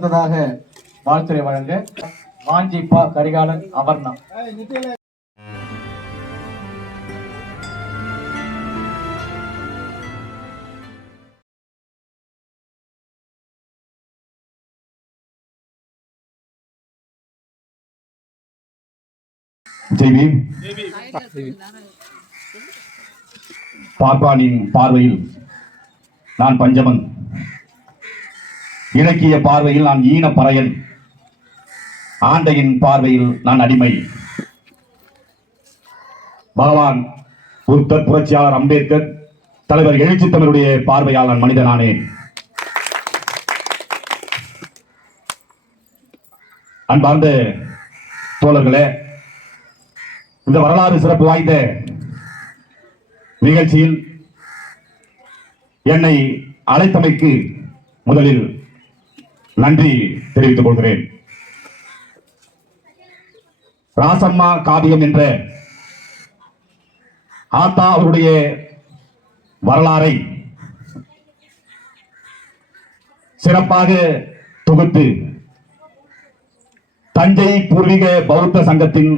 சிறந்ததாக வாழ்த்துறை வழங்க வாஞ்சிப்பா கரிகாலன் அபர்ணா. பார்ப்பானின் பார்வையில் நான் பஞ்சமன். இலக்கிய பார்வையில் நான் ஈன பறையன். ஆண்டையின் பார்வையில் நான் அடிமை. பகவான் புத்தர் புரட்சியாளர் அம்பேத்கர் தலைவர் எழுச்சி தமிழுடைய பார்வையால் நான் மனிதனானேன் அன்பார்ந்த தோழர்களே இந்த வரலாறு சிறப்பு வாய்ந்த நிகழ்ச்சியில் என்னை அழைத்தமைக்கு முதலில் நன்றி தெரிவித்துக் கொள்கிறேன். ராசம்மா காவியம் என்ற ஆத்தா அவருடைய வரலாறை சிறப்பாக தொகுத்து தஞ்சை பூர்வீக பௌத்த சங்கத்தின்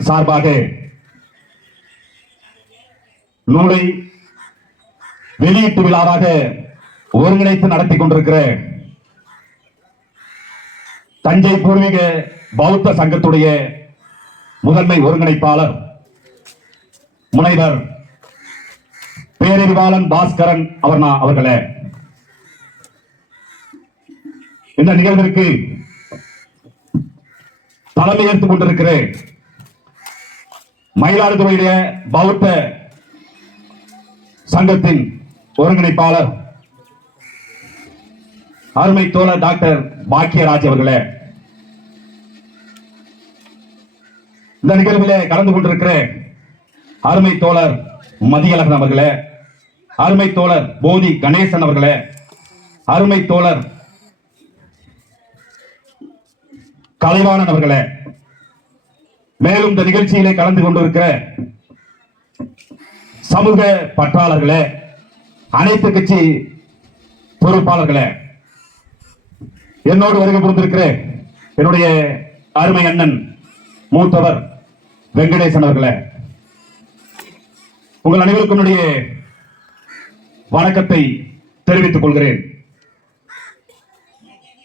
சார்பாக நூலை வெளியீட்டு விழாவாக ஒருங்கிணைத்து நடத்தி கொண்டிருக்கிற தஞ்சை பூர்வீக பௌத்த சங்கத்துடைய முதன்மை ஒருங்கிணைப்பாளர் முனைவர் பேரறிவாளன் பாஸ்கரன் அவர்னா அவர்களே. இந்த நிகழ்விற்கு தலைமை ஏற்றுக் கொண்டிருக்கிற மயிலாடுதுறையுடைய பௌத்த சங்கத்தின் ஒருங்கிணைப்பாளர் அருமை தோழர் டாக்டர் பாக்கியராஜ் அவர்களே. இந்த நிகழ்விலே கலந்து கொண்டிருக்கிற அருமை தோழர் மதியழகன் அவர்களே அருமை தோழர் போதி கணேசன் அவர்களே அருமை தோழர் கலைவாணன் அவர்களே. மேலும் இந்த நிகழ்ச்சியிலே கலந்து கொண்டிருக்கிற சமூக பற்றாளர்களே அனைத்து கட்சி பொறுப்பாளர்களே என்னோடு வருகை புரிந்திருக்கிற என்னுடைய அருமை அண்ணன் மூத்தவர் வெங்கடேசன் அவர்களே. உங்கள் அனைவருக்கும் என்னுடைய வணக்கத்தை தெரிவித்துக் கொள்கிறேன்.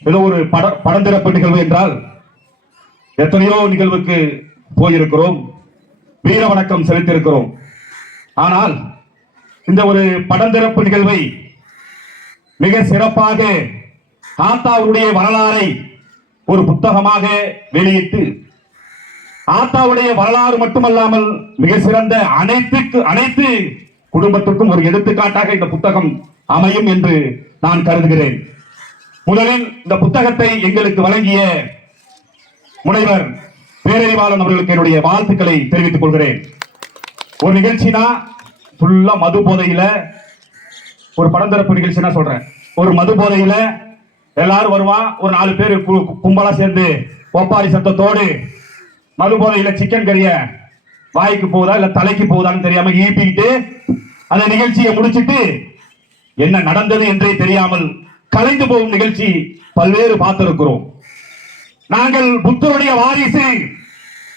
ஏதோ ஒரு பட படந்திறப்பு நிகழ்வு என்றால் எத்தனையோ நிகழ்வுக்கு போயிருக்கிறோம் வீர வணக்கம் செலுத்தியிருக்கிறோம். ஆனால் இந்த ஒரு படந்திறப்பு நிகழ்வை மிக சிறப்பாக ஆத்தாவுடைய வரலாறை ஒரு புத்தகமாக வெளியிட்டு ஆத்தாவுடைய வரலாறு மட்டுமல்லாமல் மிக சிறந்த அனைத்துக்கு அனைத்து குடும்பத்துக்கும் ஒரு எடுத்துக்காட்டாக இந்த புத்தகம் அமையும் என்று நான் கருதுகிறேன். முதலில் இந்த புத்தகத்தை எங்களுக்கு வழங்கிய முனைவர் பேரறிவாளன் அவர்களுக்கு என்னுடைய வாழ்த்துக்களை தெரிவித்துக் கொள்கிறேன். ஒரு நிகழ்ச்சினா ஃபுல்லா மது போதையில ஒரு படந்திறப்பு நிகழ்ச்சினா சொல்றேன். ஒரு மது போதையில எல்லாரும் வருவான் ஒரு நாலு பேர் கு- கும்பலா சேர்ந்து ஒப்பாரி சத்தத்தோடு மது போதையில சிக்கன் கறிய வாய்க்கு போகுதா இல்ல தலைக்கு போகுதான்னு தெரியாம ஈப்பிக்கிட்டு அந்த நிகழ்ச்சியை முடிச்சிட்டு என்ன நடந்தது என்றே தெரியாமல் கலைந்து போகும் நிகழ்ச்சி பல்வேறு பார்த்திருக்கிறோம். நாங்கள் புத்தருடைய வாரிசு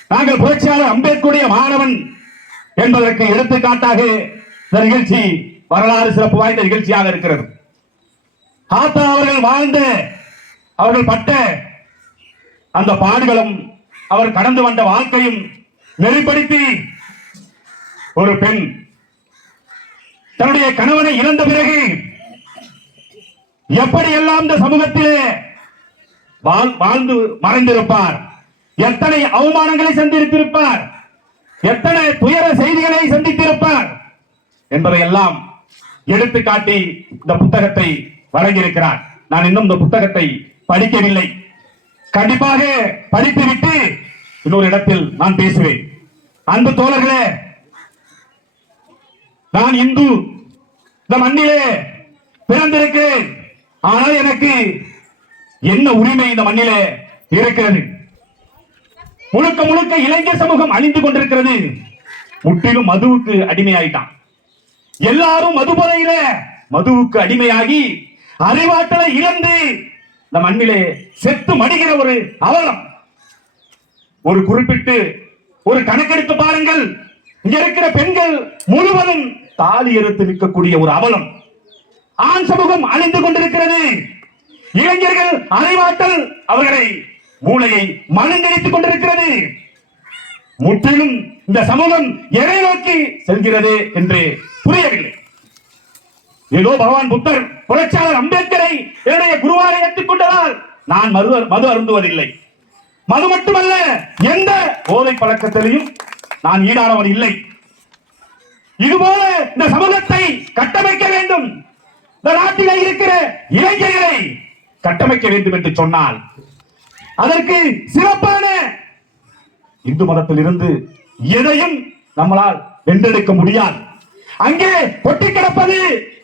நாங்கள் புரட்சியாளர் அம்பேத்கருடைய மாணவன் என்பதற்கு எடுத்துக்காட்டாக இந்த நிகழ்ச்சி வரலாறு சிறப்பு வாய்ந்த நிகழ்ச்சியாக இருக்கிறது. ஆத்தா அவர்கள் வாழ்ந்த அவர்கள் பட்ட அந்த பாடுகளும் அவர் கடந்து வந்த வாழ்க்கையும் நெறிப்படுத்தி ஒரு பெண். தன்னுடைய கணவனை இழந்த பிறகு எப்படியெல்லாம் இந்த சமூகத்திலே வாழ்ந்து மறைந்திருப்பார்? எத்தனை அவமானங்களை சந்தித்திருப்பார்? எத்தனை துயர செய்திகளை சந்தித்திருப்பார்? என்பதை எல்லாம் எடுத்து காட்டி இந்த புத்தகத்தை வழங்கியிருக்கிறார் நான் இன்னும் இந்த புத்தகத்தை படிக்கவில்லை. கண்டிப்பாக படித்துவிட்டு இன்னொரு இடத்தில் நான் பேசுவேன். அன்பு தோழர்களே நான் இந்து. இந்த மண்ணிலே பிறந்திருக்கிறேன். ஆனால் எனக்கு என்ன உரிமை இந்த மண்ணிலே இருக்கிறது? முழுக்க முழுக்க இளைஞர் சமூகம் அழிந்து கொண்டிருக்கிறது. முற்றிலும் மதுவுக்கு அடிமையாயிட்டான். எல்லாரும் மதுபோதையில மதுவுக்கு அடிமையாகி அறிவாற்றலை இழந்து இந்த மண்ணிலே செத்து மடிகிற ஒரு அவலம். ஒரு குறிப்பிட்டு ஒரு கணக்கெடுத்து பாருங்கள். இங்க இருக்கிற பெண்கள் முழுவதும் தாலி எடுத்து நிற்கக்கூடிய ஒரு அவலம். ஆண் சமூகம் அழிந்து கொண்டிருக்கிறது. இளைஞர்கள் அறிவாற்றல் அவர்களை மூளையை மழுங்கடித்துக் கொண்டிருக்கிறது. முற்றிலும் இந்த சமூகம் எதை நோக்கி செல்கிறது என்று புரியவில்லை. ஏதோ பகவான் புத்தர் புரட்சியாளர் அம்பேத்கரை என்னுடைய குருவாக ஏற்றுக்கொண்டதால் நான் மது மது அருந்துவதில்லை. மது மட்டுமல்ல எந்த போதை பழக்கத்திலையும் நான் ஈடானவன் இல்லை. இதுபோல இந்த சமூகத்தை கட்டமைக்க வேண்டும். இந்த நாட்டில இருக்கிற இளைஞர்களை கட்டமைக்க வேண்டும் என்று சொன்னால் அதற்கு சிறப்பான இந்து மதத்தில் இருந்து எதையும் நம்மளால் வென்றெடுக்க முடியாது. அங்கே கொட்டி கிடப்பது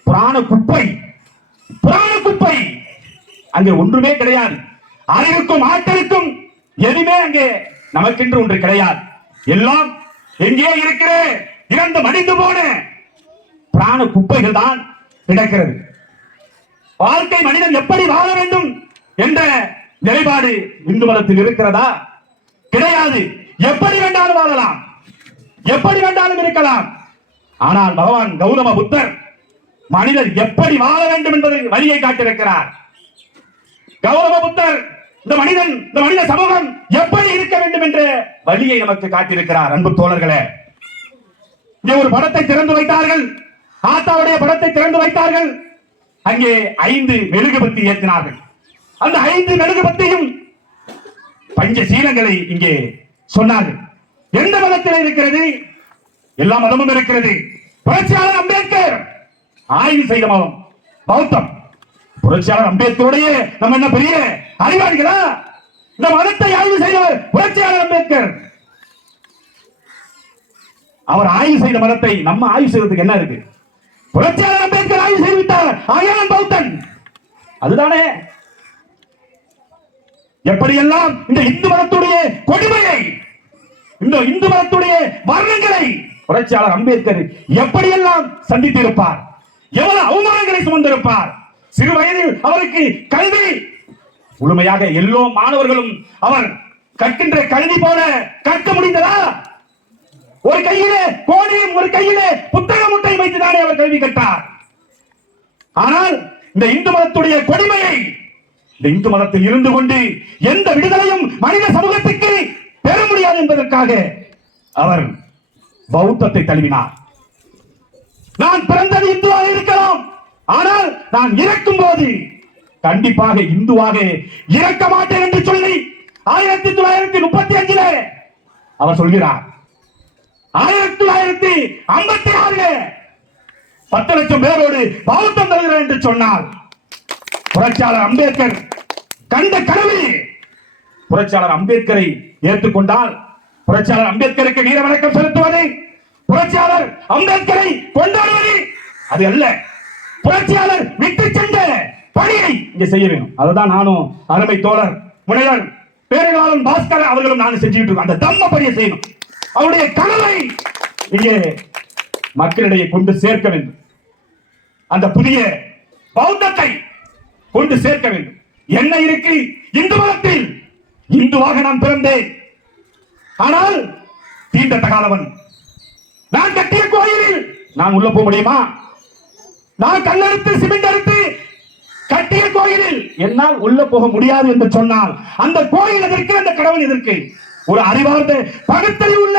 புராண குப்பை. புராண குப்பை. அங்கே ஒன்றுமே கிடையாது. அறிவுக்கும் ஆற்றலுக்கும் எதுவுமே அங்கே நமக்கென்று ஒன்று கிடையாது. எல்லாம் எங்கே இருக்கிற இறந்து மடிந்து போன பிராண குப்பைகள் தான் கிடக்கிறது. வாழ்க்கை மனிதன் எப்படி வாழ வேண்டும் என்ற நிலைப்பாடு இந்து மதத்தில் இருக்கிறதா? கிடையாது. எப்படி வேண்டாலும் வாழலாம். எப்படி வேண்டாலும் இருக்கலாம். ஆனால் பகவான் கௌதம புத்தர் மனிதர் எப்படி வாழ வேண்டும் என்பதை வழியை காட்டியிருக்கிறார். கௌரவ புத்தர் இந்த மனிதன் இந்த மனித சமூகம் எப்படி இருக்க வேண்டும் என்ற வழியை நமக்கு காட்டியிருக்கிறார். அன்பு தோழர்களே இங்கே ஒரு படத்தை திறந்து வைத்தார்கள். ஆத்தாவுடைய படத்தை திறந்து வைத்தார்கள். அங்கே ஐந்து மெழுகுபத்தி ஏற்றினார்கள். அந்த ஐந்து மெழுகுபத்தியும் பஞ்ச சீலங்களை இங்கே சொன்னார்கள். எந்த மதத்தில் இருக்கிறது? எல்லா மதமும் இருக்கிறது. புரட்சியாளர் அம்பேத்கர். ஆய்வு செய்த மதம் பௌத்தம். புரட்சியாளர் அம்பேத்கருடைய நம்ம என்ன பெரிய அறிவாளிகளா? இந்த மதத்தை ஆய்வு செய்தவர் புரட்சியாளர் அம்பேத்கர். அவர் ஆய்வு செய்த மதத்தை நம்ம ஆய்வு செய்வதற்கு என்ன இருக்கு? புரட்சியாளர் அம்பேத்கர் ஆய்வு செய்து விட்டார். ஆயான் பௌத்தன். அதுதானே? எப்படியெல்லாம் இந்த இந்து மதத்துடைய கொடுமையை இந்த இந்து மதத்துடைய வர்ணங்களை புரட்சியாளர் அம்பேத்கர் எப்படியெல்லாம் சந்தித்திருப்பார்? எவ்வளவு அவமானங்களை சுமந்திருப்பார்? சிறு வயதில் அவருக்கு கல்வி. முழுமையாக எல்லோ மாணவர்களும் அவர் கற்கின்ற கல்வி போல கற்க முடிந்ததா? ஒரு கையிலே கோடியும் ஒரு கையிலே புத்தக முட்டை வைத்துதானே அவர் கல்வி கற்றார். ஆனால் இந்த இந்து மதத்துடைய கொடுமையை இந்த இந்து மதத்தில் இருந்து கொண்டு எந்த விடுதலையும் மனித சமூகத்துக்கு பெற முடியாது என்பதற்காக அவர் பௌத்தத்தை தழுவினார். நான் பிறந்தது இந்துவாக இருக்கலாம். ஆனால் நான் இறக்கும் போது கண்டிப்பாக இந்துவாக இறக்க மாட்டேன் என்று சொல்லி ஆயிரத்தி தொள்ளாயிரத்தி முப்பத்தி அஞ்சுல அவர் சொல்கிறார். ஆயிரத்தி தொள்ளாயிரத்தி ஐம்பத்தி ஆறுல பத்து லட்சம் பேரோடு பௌத்தம் தருகிறேன் என்று சொன்னால் புரட்சியாளர் அம்பேத்கர் கண்ட கனவு புரட்சியாளர் அம்பேத்கரை ஏற்றுக்கொண்டால் புரட்சியாளர் அம்பேத்கருக்கு வீர வணக்கம் செலுத்துவதை புரட்சியாளர் அம்பேத்கரை கொண்டாடுவது அது அல்ல. புரட்சியாளர் விட்டு சென்ற பணியை இங்க செய்ய வேண்டும். அதுதான் நானும் அருமை தோழர் முனைவர் பேரகாலன் பாஸ்கர் அவர்களும் நானும் செஞ்சுட்டு இருக்கோம் அந்த தம்ம பணியை செய்யணும். அவருடைய கனவை இங்கே மக்களிடையே கொண்டு சேர்க்க வேண்டும். அந்த புதிய பௌத்தத்தை கொண்டு சேர்க்க வேண்டும். என்ன இருக்கு? இந்து மதத்தில் இந்துவாக நான் பிறந்தேன். ஆனால் தீண்ட காலவன் நான் கட்டிய கோயிலில் நான் உள்ள போக முடியுமா? நான் கல்லறுத்து சிமெண்ட் அறுத்து கட்டிய கோயிலில் என்னால் உள்ள போக முடியாது என்று சொன்னால் அந்த கோயில் எதற்கு அந்த கடவுள் எதற்கு? ஒரு அறிவார்ந்த பகுத்தறி உள்ள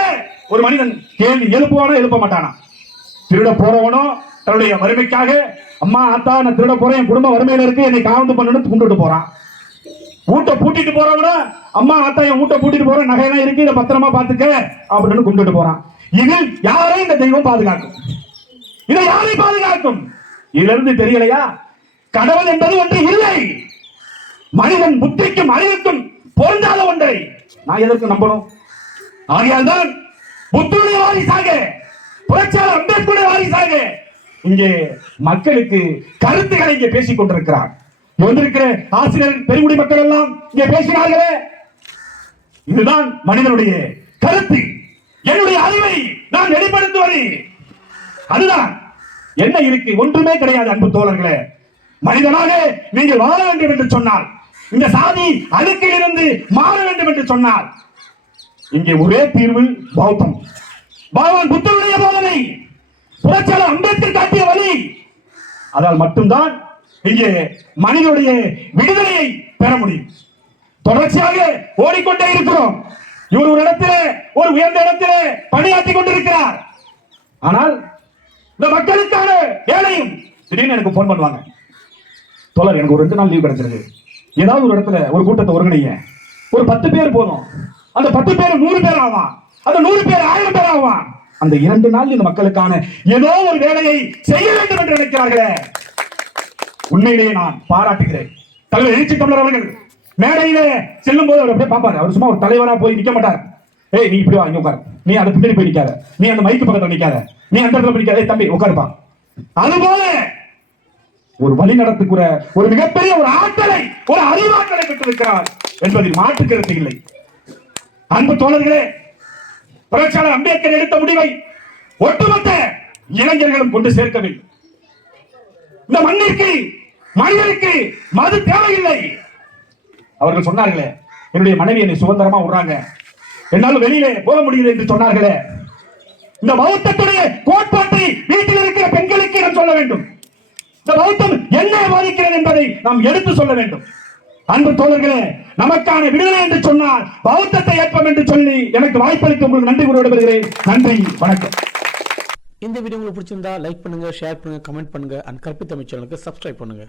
ஒரு மனிதன் கேள்வி எழுப்புவானோ எழுப்ப மாட்டானா திருட போறவனோ தன்னுடைய வறுமைக்காக அம்மா ஆத்தா நான் திருட போறேன் என் குடும்ப வறுமையில இருக்கு என்னை காவந்து பண்ணணும் கும்பிட்டு போறான். வீட்டை பூட்டிட்டு போறவன அம்மா ஆத்தா என் வீட்டை பூட்டிட்டு போறேன் நகையெல்லாம் இருக்கு இதை பத்திரமா பாத்துக்க அப்படின்னு கும்பிட்டு போறான். இதில் யாரை இந்த தெய்வம் பாதுகாக்கும்? இதை யாரை பாதுகாக்கும்? இதிலிருந்து தெரியலையா? கடவுள் என்பது ஒன்று இல்லை. மனிதன் புத்திக்கும் அறிவுக்கும் பொருந்தாத ஒன்றை நான் எதற்கு நம்பணும்? ஆகையால் தான் புத்தருடைய வாரிசாக புரட்சியாளர் அம்பேத்கருடைய வாரிசாக இங்கே மக்களுக்கு கருத்துக்களை இங்கே பேசிக் கொண்டிருக்கிறார். வந்திருக்கிற ஆசிரியர் பெருங்குடி மக்கள் எல்லாம் இங்கே பேசினார்களே. இதுதான் மனிதனுடைய கருத்து. என்னுடைய அறிவை நான் வெளிப்படுத்துவது. அதுதான். என்ன இருக்கு? ஒன்றுமே கிடையாது அன்பு தோழர்களே. மனிதனாக நீங்கள் வாழ வேண்டும் என்று சொன்னால் இந்த சாதி அழுக்கில் இருந்து மாற வேண்டும் என்று சொன்னால் இங்கே ஒரே தீர்வு பௌத்தம். பகவான் புத்தருடைய போதனை. புரட்சியாளர் அம்பேத்கர் காட்டிய வழி. அதால் மட்டும்தான் இங்கே மனிதனுடைய விடுதலையை பெற முடியும். தொடர்ச்சியாக ஓடிக்கொண்டே இருக்கிறோம். இவர் ஒரு இடத்திலே ஒரு உயர்ந்த இடத்திலே பணியாற்றி கொண்டிருக்கிறார். ஆனால் இந்த மக்களுக்கான வேலையும் திடீர்னு எனக்கு போன் பண்ணுவாங்க. தோழர் எனக்கு ஒரு ரெண்டு நாள் லீவ் கிடைச்சிருக்கு. ஏதாவது ஒரு இடத்துல ஒரு கூட்டத்தை ஒருங்கிணைய ஒரு பத்து பேர் போதும். அந்த பத்து பேர் நூறு பேர் ஆவான். அந்த நூறு பேர் ஆயிரம் பேர் ஆவான். அந்த இரண்டு நாள் இந்த மக்களுக்கான ஏதோ ஒரு வேலையை செய்ய வேண்டும் என்று நினைக்கிறார்களே. உண்மையிலேயே நான் பாராட்டுகிறேன். தலைவர் எழுச்சி தமிழர் அவர்கள் மேடையிலே செல்லும் போது அவர் அப்படியே பார்ப்பாரு அவர் சும்மா ஒரு தலைவரா போய் நிக்க மாட்டார். ஏய் நீ இப்படி வா இங்க உட்காரு. நீ அந்த பின்னாடி போய் நிக்காத. நீ அந்த மைக்கு பக்கத்துல நிக்காத. நீ அந்த இடத்துல போய் நிக்காத. தம்பி உட்காருப்பா அதுபோல ஒரு வழி நடத்துக்குற ஒரு மிகப்பெரிய ஒரு ஆற்றலை ஒரு அறிவாற்றலை பெற்றிருக்கிறார் என்பதில் மாற்று கருத்து இல்லை. அன்பு தோழர்களே புரட்சியாளர் அம்பேத்கர் எடுத்த முடிவை ஒட்டுமொத்த இளைஞர்களும் கொண்டு சேர்க்கவில்லை. இந்த மண்ணிற்கு மனிதனுக்கு மது தேவையில்லை. அவர்கள் சொன்னார்களே என்னுடைய மனைவி என்னை சுதந்திரமா விடுறாங்க. என்னால் வெளியிலே போக முடியுது என்று சொன்னார்களே. இந்த பௌத்தத்துடைய கோட்பாட்டை வீட்டில் இருக்கிற பெண்களுக்கு நான் சொல்ல வேண்டும். இந்த பௌத்தம் என்ன பாதிக்கிறது என்பதை நாம் எடுத்து சொல்ல வேண்டும். அன்பு தோழர்களே நமக்கான விடுதலை என்று சொன்னால் பௌத்தத்தை ஏற்போம் என்று சொல்லி எனக்கு வாய்ப்பளித்து உங்களுக்கு நன்றி கூற விடுபடுகிறேன் நன்றி வணக்கம். இந்த வீடியோ உங்களுக்கு பிடிச்சிருந்தா லைக் பண்ணுங்க ஷேர் பண்ணுங்க கமெண்ட் பண்ணுங்க அண்ட் கற்பித்தமிழ் சேனலுக்கு சப்ஸ்கிரைப் பண்ணுங்க.